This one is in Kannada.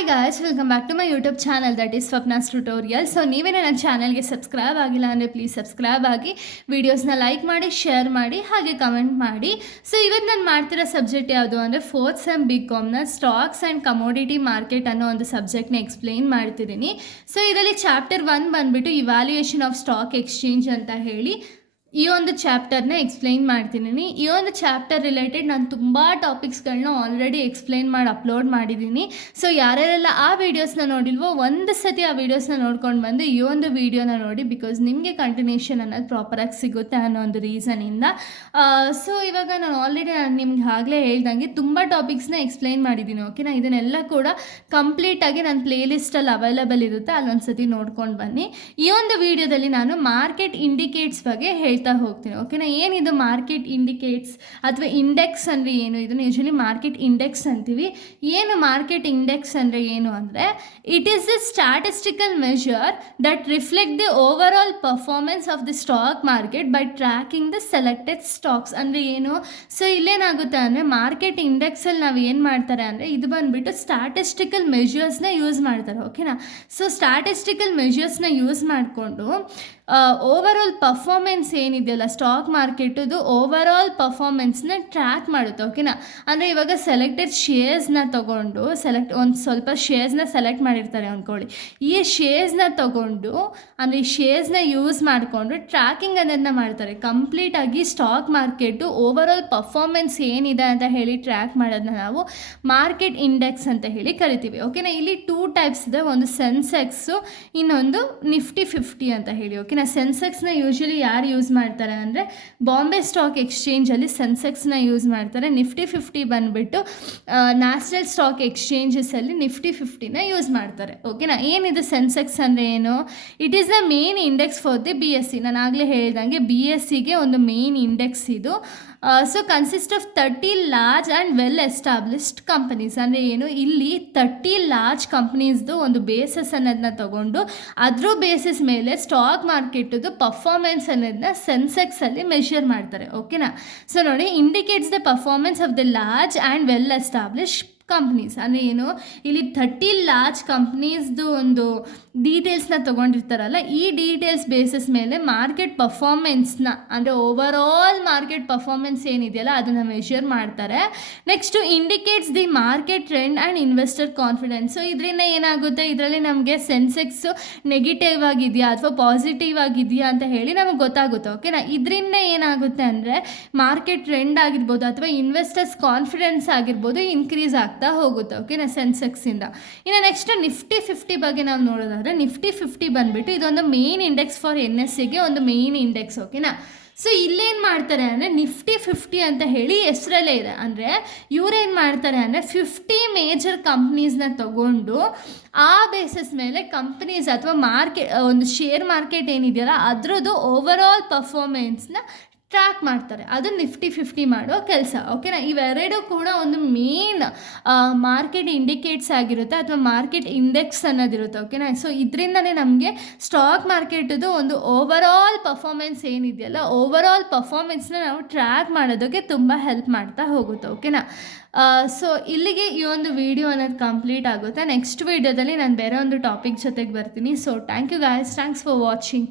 Hi guys, welcome back to my YouTube channel that is Swapna's tutorial. So ನೀವೇನೇ ನನ್ನ ಚಾನಲ್ಗೆ ಸಬ್ಸ್ಕ್ರೈಬ್ ಆಗಿಲ್ಲ ಅಂದರೆ ಪ್ಲೀಸ್ ಸಬ್ಸ್ಕ್ರೈಬ್ ಆಗಿ, ವೀಡಿಯೋಸ್ನ ಲೈಕ್ ಮಾಡಿ, ಶೇರ್ ಮಾಡಿ, ಹಾಗೆ ಕಮೆಂಟ್ ಮಾಡಿ. ಸೊ ಇವತ್ತು ನಾನು ಮಾಡ್ತಿರೋ ಸಬ್ಜೆಕ್ಟ್ ಯಾವುದು ಅಂದರೆ ಫೋರ್ತ್ ಸೆಮ್ BComನ ಸ್ಟಾಕ್ಸ್ ಆ್ಯಂಡ್ ಕಮೋಡಿಟಿ ಮಾರ್ಕೆಟ್ ಅನ್ನೋ ಒಂದು ಸಬ್ಜೆಕ್ಟ್ನ ಎಕ್ಸ್ಪ್ಲೈನ್ ಮಾಡ್ತಿದ್ದೀನಿ. ಸೊ ಇದರಲ್ಲಿ ಚಾಪ್ಟರ್ 1 ಬಂದುಬಿಟ್ಟು ಇವ್ಯಾಲ್ಯೂಯೇಷನ್ ಆಫ್ ಸ್ಟಾಕ್ ಎಕ್ಸ್ಚೇಂಜ್ ಅಂತ ಹೇಳಿ ಈ ಒಂದು ಚಾಪ್ಟರ್ನ ಎಕ್ಸ್ಪ್ಲೈನ್ ಮಾಡ್ತೀನಿ. ಈ ಒಂದು ಚಾಪ್ಟರ್ ರಿಲೇಟೆಡ್ ನಾನು ತುಂಬ ಟಾಪಿಕ್ಸ್ಗಳನ್ನ ಆಲ್ರೆಡಿ ಎಕ್ಸ್ಪ್ಲೈನ್ ಮಾಡಿ ಅಪ್ಲೋಡ್ ಮಾಡಿದ್ದೀನಿ. ಸೊ ಯಾರ್ಯಾರೆಲ್ಲ ಆ ವೀಡಿಯೋಸ್ನ ನೋಡಿಲ್ವೋ ಒಂದು ಸತಿ ಆ ವೀಡಿಯೋಸ್ನ ನೋಡ್ಕೊಂಡು ಬಂದು ಈ ಒಂದು ವೀಡಿಯೋನ ನೋಡಿ, ಬಿಕಾಸ್ ನಿಮಗೆ ಕಂಟಿನ್ಯೂಷನ್ ಅನ್ನೋದು ಪ್ರಾಪರಾಗಿ ಸಿಗುತ್ತೆ ಅನ್ನೋ ಒಂದು ರೀಸನಿಂದ. ಸೊ ಇವಾಗ ನಾನು ಆಲ್ರೆಡಿ ನಿಮ್ಗೆ ಆಗಲೇ ಹೇಳ್ದಂಗೆ ತುಂಬ ಟಾಪಿಕ್ಸ್ನ ಎಕ್ಸ್ಪ್ಲೈನ್ ಮಾಡಿದ್ದೀನಿ. ಓಕೆನಾ, ಇದನ್ನೆಲ್ಲ ಕೂಡ ಕಂಪ್ಲೀಟಾಗಿ ನನ್ನ ಪ್ಲೇಲಿಸ್ಟಲ್ಲಿ ಅವೈಲಬಲ್ ಇರುತ್ತೆ, ಅಲ್ಲೊಂದು ಸತಿ ನೋಡ್ಕೊಂಡು ಬನ್ನಿ. ಈ ಒಂದು ವೀಡಿಯೋದಲ್ಲಿ ನಾನು ಮಾರ್ಕೆಟ್ ಇಂಡಿಕೇಟ್ಸ್ ಬಗ್ಗೆ ಹೇಳ್ತಾ ಹೋಗ್ತೀನಿ. ಓಕೆನಾ, ಏನಿದು ಮಾರ್ಕೆಟ್ ಇಂಡಿಕೇಟ್ಸ್ ಅಥವಾ ಇಂಡೆಕ್ಸ್ ಅಂದರೆ ಏನು? ಇದನ್ನು ಯೂಶಲಿ ಮಾರ್ಕೆಟ್ ಇಂಡೆಕ್ಸ್ ಅಂತೀವಿ. ಏನು ಮಾರ್ಕೆಟ್ ಇಂಡೆಕ್ಸ್ ಅಂದರೆ ಏನು ಅಂದರೆ, it is the statistical measure that reflect the over all performance of the stock market by tracking the selected stocks. ಅಂದರೆ ಏನು? ಸೊ ಇಲ್ಲೇನಾಗುತ್ತೆ ಅಂದರೆ ಮಾರ್ಕೆಟ್ ಇಂಡೆಕ್ಸಲ್ಲಿ ನಾವು ಏನು ಮಾಡ್ತಾರೆ ಅಂದರೆ, ಇದು ಬಂದುಬಿಟ್ಟು ಸ್ಟ್ಯಾಟಿಸ್ಟಿಕಲ್ ಮೆಷರ್ಸ್ನ ಯೂಸ್ ಮಾಡ್ತಾರೆ. ಓಕೆನಾ, ಸೊ ಸ್ಟ್ಯಾಟಿಸ್ಟಿಕಲ್ ಮೆಷರ್ಸ್ನ ಯೂಸ್ ಮಾಡಿಕೊಂಡು ಓವರ್ ಆಲ್ ಪರ್ಫಾರ್ಮೆನ್ಸ್ ಏನಿದೆಯಲ್ಲ ಸ್ಟಾಕ್ ಮಾರ್ಕೆಟದು ಓವರ್ ಆಲ್ ಪರ್ಫಾರ್ಮೆನ್ಸ್ನ ಟ್ರ್ಯಾಕ್ ಮಾಡುತ್ತೆ. ಓಕೆನಾ, ಅಂದರೆ ಇವಾಗ ಸೆಲೆಕ್ಟೆಡ್ ಶೇರ್ಸ್ನ ತೊಗೊಂಡು ಒಂದು ಸ್ವಲ್ಪ ಶೇರ್ಸ್ನ ಸೆಲೆಕ್ಟ್ ಮಾಡಿರ್ತಾರೆ ಅಂದ್ಕೊಳ್ಳಿ. ಈ ಶೇರ್ಸ್ನ ತೊಗೊಂಡು ಅಂದರೆ ಈ ಶೇರ್ಸ್ನ ಯೂಸ್ ಮಾಡಿಕೊಂಡು ಟ್ರ್ಯಾಕಿಂಗ್ ಅನ್ನೋದನ್ನ ಮಾಡ್ತಾರೆ. ಕಂಪ್ಲೀಟಾಗಿ stock market over all performance ಏನಿದೆ ಅಂತ ಹೇಳಿ ಟ್ರ್ಯಾಕ್ ಮಾಡೋದನ್ನ ನಾವು ಮಾರ್ಕೆಟ್ ಇಂಡೆಕ್ಸ್ ಅಂತ ಹೇಳಿ ಕರಿತೀವಿ. ಓಕೆನಾ, ಇಲ್ಲಿ 2 ಟೈಪ್ಸ್ ಇದೆ, ಒಂದು ಸೆನ್ಸೆಕ್ಸು, ಇನ್ನೊಂದು ನಿಫ್ಟಿ 50 ಅಂತ ಹೇಳಿ. ಓಕೆನಾ, ಸೆನ್ಸೆಕ್ಸ್ನ ಯೂಶಲಿ ಯಾರು ಯೂಸ್ ಮಾಡ್ತಾರೆ ಅಂದರೆ ಬಾಂಬೆ ಸ್ಟಾಕ್ ಎಕ್ಸ್ಚೇಂಜಲ್ಲಿ ಸೆನ್ಸೆಕ್ಸ್ನ ಯೂಸ್ ಮಾಡ್ತಾರೆ. ನಿಫ್ಟಿ 50 ಬಂದುಬಿಟ್ಟು ನ್ಯಾಷನಲ್ ಸ್ಟಾಕ್ ಎಕ್ಸ್ಚೇಂಜಸಲ್ಲಿ ನಿಫ್ಟಿ 50ನ ಯೂಸ್ ಮಾಡ್ತಾರೆ. ಓಕೆನಾ, ಏನಿದು ಸೆನ್ಸೆಕ್ಸ್ ಅಂದರೆ ಏನು? It is the main index for the BSE. ನಾನು ಆಗಲೇ ಹೇಳ್ದಂಗೆ BSEಗೆ ಒಂದು ಮೇನ್ ಇಂಡೆಕ್ಸ್ ಇದು. So consist of 30 large and well established companies. ಅಂದರೆ ಏನು? ಇಲ್ಲಿ 30 ಲಾರ್ಜ್ ಕಂಪ್ನೀಸ್ದು ಒಂದು ಬೇಸಸ್ ಅನ್ನೋದನ್ನ ತೊಗೊಂಡು ಅದ್ರ ಬೇಸಿಸ್ ಮೇಲೆ ಸ್ಟಾಕ್ ಮಾರ್ಕೆಟದು ಪರ್ಫಾರ್ಮೆನ್ಸ್ ಅನ್ನೋದನ್ನ ಸೆನ್ಸೆಕ್ಸಲ್ಲಿ ಮೆಷರ್ ಮಾಡ್ತಾರೆ. ಓಕೆನಾ, ಸೊ ನೋಡಿ, indicates the performance of the large and well establish companies. ಅಂದರೆ ಏನು? ಇಲ್ಲಿ 30 ಲಾರ್ಜ್ ಕಂಪ್ನೀಸ್ದು ಒಂದು ಡೀಟೇಲ್ಸ್ನ ತೊಗೊಂಡಿರ್ತಾರಲ್ಲ, ಈ ಡೀಟೇಲ್ಸ್ ಬೇಸಿಸ್ ಮೇಲೆ ಮಾರ್ಕೆಟ್ ಪರ್ಫಾರ್ಮೆನ್ಸ್ನ ಅಂದರೆ ಓವರ್ ಆಲ್ ಮಾರ್ಕೆಟ್ ಪರ್ಫಾರ್ಮೆನ್ಸ್ ಏನಿದೆಯಲ್ಲ ಅದನ್ನು ಮೆಷರ್ ಮಾಡ್ತಾರೆ. Next indicates the market trend and investor confidence. So ಇದರಿಂದ ಏನಾಗುತ್ತೆ, ಇದರಲ್ಲಿ ನಮಗೆ ಸೆನ್ಸೆಕ್ಸು ನೆಗೆಟಿವ್ ಆಗಿದೆಯಾ ಅಥವಾ ಪಾಸಿಟಿವ್ ಆಗಿದೆಯಾ ಅಂತ ಹೇಳಿ ನಮಗೆ ಗೊತ್ತಾಗುತ್ತೆ. ಓಕೆನಾ, ಇದರಿಂದ ಏನಾಗುತ್ತೆ ಅಂದರೆ ಮಾರ್ಕೆಟ್ ಟ್ರೆಂಡ್ ಆಗಿರ್ಬೋದು ಅಥವಾ ಇನ್ವೆಸ್ಟರ್ಸ್ ಕಾನ್ಫಿಡೆನ್ಸ್ ಆಗಿರ್ಬೋದು ಇನ್ಕ್ರೀಸ್ ಆಗ್ತಾ ಹೋಗುತ್ತೆ. ಓಕೆನಾ, ಸೆನ್ಸೆಕ್ಸಿಂದ. ಇನ್ನು ನೆಕ್ಸ್ಟ್ ನಿಫ್ಟಿ 50 ಬಗ್ಗೆ ನಾವು ನೋಡೋದಾದರೆ, ನಿಫ್ಟಿ 50 ಬಂದುಬಿಟ್ಟು ಇದೊಂದು ಮೇನ್ ಇಂಡೆಕ್ಸ್ ಫಾರ್ NSEಗೆ ಒಂದು ಮೇನ್ ಇಂಡೆಕ್ಸ್. ಓಕೆನಾ, ಸೊ ಇಲ್ಲೇನು ಮಾಡ್ತಾರೆ ಅಂದರೆ ನಿಫ್ಟಿ 50 ಅಂತ ಹೇಳಿ ಹೆಸರಲ್ಲೇ ಇದೆ. ಅಂದರೆ ಇವರೇನು ಮಾಡ್ತಾರೆ ಅಂದರೆ 50 ಮೇಜರ್ ಕಂಪ್ನೀಸ್ನ ತಗೊಂಡು ಆ ಬೇಸಿಸ್ ಮೇಲೆ ಕಂಪ್ನೀಸ್ ಅಥವಾ ಒಂದು ಶೇರ್ ಮಾರ್ಕೆಟ್ ಏನಿದೆಯಲ್ಲ ಅದರದ್ದು ಓವರ್ ಆಲ್ ಪರ್ಫಾರ್ಮೆನ್ಸ್ನ ಟ್ರ್ಯಾಕ್ ಮಾಡ್ತಾರೆ. ಅದು ನಿಫ್ಟಿ 50 ಮಾಡೋ ಕೆಲಸ. ಓಕೆನಾ, ಇವೆರಡೂ ಕೂಡ ಒಂದು ಮೇನ್ ಮಾರ್ಕೆಟ್ ಇಂಡಿಕೇಟ್ಸ್ ಆಗಿರುತ್ತೆ ಅಥವಾ ಮಾರ್ಕೆಟ್ ಇಂಡೆಕ್ಸ್ ಅನ್ನೋದಿರುತ್ತೆ. ಓಕೆನಾ, ಸೊ ಇದರಿಂದನೇ ನಮಗೆ ಸ್ಟಾಕ್ ಮಾರ್ಕೆಟದು ಒಂದು ಓವರ್ ಆಲ್ ಪರ್ಫಾರ್ಮೆನ್ಸ್ ಏನಿದೆಯಲ್ಲ ಓವರ್ ಆಲ್ ಪರ್ಫಾರ್ಮೆನ್ಸ್ನ ನಾವು ಟ್ರ್ಯಾಕ್ ಮಾಡೋದಕ್ಕೆ ತುಂಬ ಹೆಲ್ಪ್ ಮಾಡ್ತಾ ಹೋಗುತ್ತೆ. ಓಕೆನಾ, ಸೊ ಇಲ್ಲಿಗೆ ಈ ಒಂದು ವಿಡಿಯೋ ಅನ್ನೋದು ಕಂಪ್ಲೀಟ್ ಆಗುತ್ತೆ. ನೆಕ್ಸ್ಟ್ ವಿಡಿಯೋದಲ್ಲಿ ನಾನು ಬೇರೆ ಒಂದು ಟಾಪಿಕ್ ಜೊತೆಗೆ ಬರ್ತೀನಿ. So thank you guys, thanks for watching.